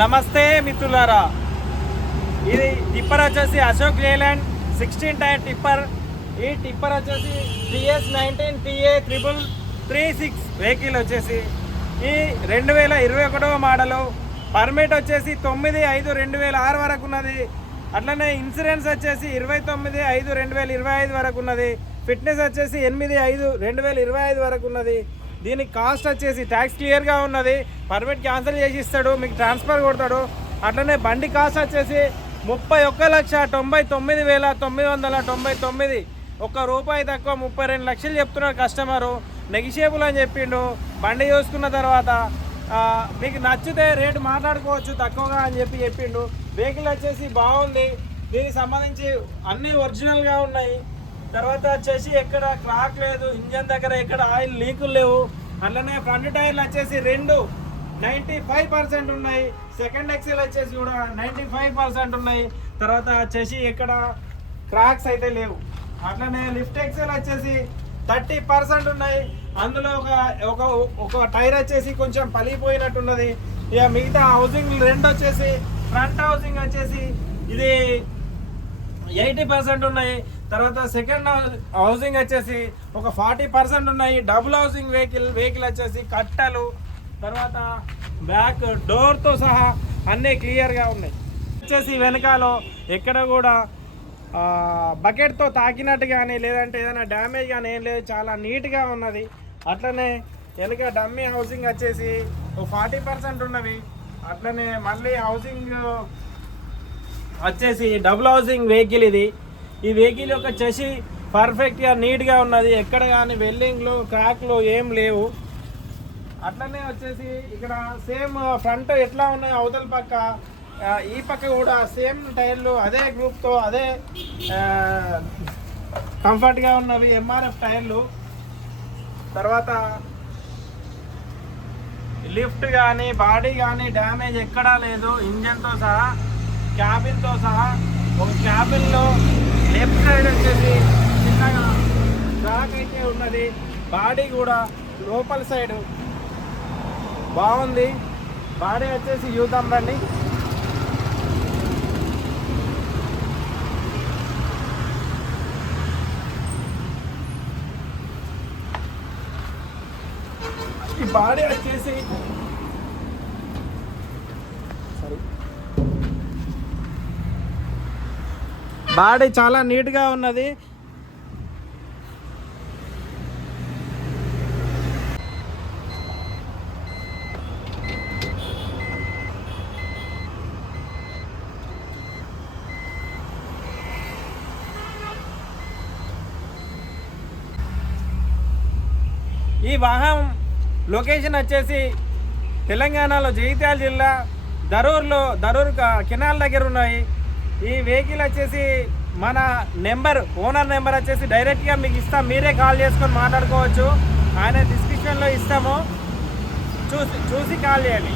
నమస్తే మిత్రులారా, ఇది టిప్పర్ వచ్చేసి అశోక్ లేలాండ్ 16 టైర్ టిప్పర్. ఈ టిప్పర్ వచ్చేసి TS19 TA3336 వెహికల్ వచ్చేసి ఈ 2021 మోడలు. పర్మిట్ వచ్చేసి 9/5/2006 వరకు ఉన్నది. అట్లనే ఇన్సూరెన్స్ వచ్చేసి 29/5/2025 వరకు ఉన్నది. ఫిట్నెస్ వచ్చేసి 8/5/2025 వరకు ఉన్నది. దీనికి కాస్ట్ వచ్చేసి ట్యాక్స్ క్లియర్గా ఉన్నది. పర్మిట్ క్యాన్సిల్ చేసి ఇస్తాడు, మీకు ట్రాన్స్ఫర్ కొడతాడు. అట్లనే బండి కాస్ట్ వచ్చేసి 31,99,999. ₹1 తక్కువ 32 లక్షలు చెప్తున్నాడు కస్టమరు. నెగిషియబుల్ అని చెప్పిండు. బండి చూసుకున్న తర్వాత మీకు నచ్చితే రేటు మాట్లాడుకోవచ్చు తక్కువగా అని చెప్పిండు. వెహికల్ వచ్చేసి బాగుంది. దీనికి సంబంధించి అన్నీ ఒరిజినల్గా ఉన్నాయి. తర్వాత వచ్చేసి ఎక్కడ క్రాక్ లేదు, ఇంజన్ దగ్గర ఎక్కడ ఆయిల్ లీకులు లేవు. అట్లనే ఫ్రంట్ టైర్లు వచ్చేసి 95% ఉన్నాయి. సెకండ్ ఎక్సెల్ వచ్చేసి కూడా 95% ఉన్నాయి. తర్వాత వచ్చేసి ఎక్కడ క్రాక్స్ అయితే లేవు. అట్లనే లిఫ్ట్ ఎక్సెల్ వచ్చేసి 30% ఉన్నాయి. అందులో ఒక టైర్ వచ్చేసి కొంచెం పలిగిపోయినట్టున్నది. ఇక మిగతా హౌసింగ్ రెండు వచ్చేసి ఫ్రంట్ హౌసింగ్ వచ్చేసి ఇది 80% ఉన్నాయి. తర్వాత సెకండ్ హౌసింగ్ వచ్చేసి ఒక 40% ఉన్నాయి. డబుల్ హౌసింగ్ వెహికల్ వచ్చేసి కట్టలు, తర్వాత బ్యాక్ డోర్తో సహా అన్నీ క్లియర్గా ఉన్నాయి. వచ్చేసి వెనకాల ఎక్కడ కూడా బకెట్తో తాకినట్టు కానీ లేదంటే ఏదైనా డ్యామేజ్ కానీ ఏం లేదు, చాలా నీట్గా ఉన్నది. అట్లనే వెనక డమ్మీ హౌసింగ్ వచ్చేసి ఒక 40% ఉన్నవి. అట్లనే మళ్ళీ హౌసింగ్ వచ్చేసి డబుల్ హౌసింగ్ వెహికల్ ఇది. ఈ వెహికల్ యొక్క చెసి పర్ఫెక్ట్గా నీట్గా ఉన్నది. ఎక్కడ కానీ వెల్డింగ్లు క్రాక్లు ఏం లేవు. అట్లనే వచ్చేసి ఇక్కడ సేమ్ ఫ్రంట్ ఎట్లా ఉన్నాయి అవతల పక్క ఈ పక్క కూడా సేమ్ టైర్లు అదే గ్రూప్తో అదే కంఫర్ట్గా ఉన్నవి MRF టైర్లు. తర్వాత లిఫ్ట్ కానీ బాడీ కానీ డ్యామేజ్ ఎక్కడా లేదు. ఇంజన్తో సహా క్యాబిన్తో సహా ఒక క్యాబిన్లో లెఫ్ట్ సైడ్ వచ్చేసి చిన్నగా క్రాక్ అయితే ఉన్నది. బాడీ కూడా లోపల సైడ్ బాగుంది. బాడీ వచ్చేసి చూద్దాం రండి. ఈ బాడీ వచ్చేసి బాడీ చాలా నీట్గా ఉన్నది. ఈ వాహనం లొకేషన్ వచ్చేసి తెలంగాణలో జగిత్యాల జిల్లా దరూర్ కెనాల్ దగ్గర ఉన్నాయి. ఈ వెహికల్ వచ్చేసి మన ఓనర్ నెంబర్ వచ్చేసి డైరెక్ట్గా మీకు ఇస్తాం, మీరే కాల్ చేసుకొని మాట్లాడుకోవచ్చు. ఆయన డిస్క్రిప్షన్లో ఇస్తాము, చూసి కాల్ చేయండి.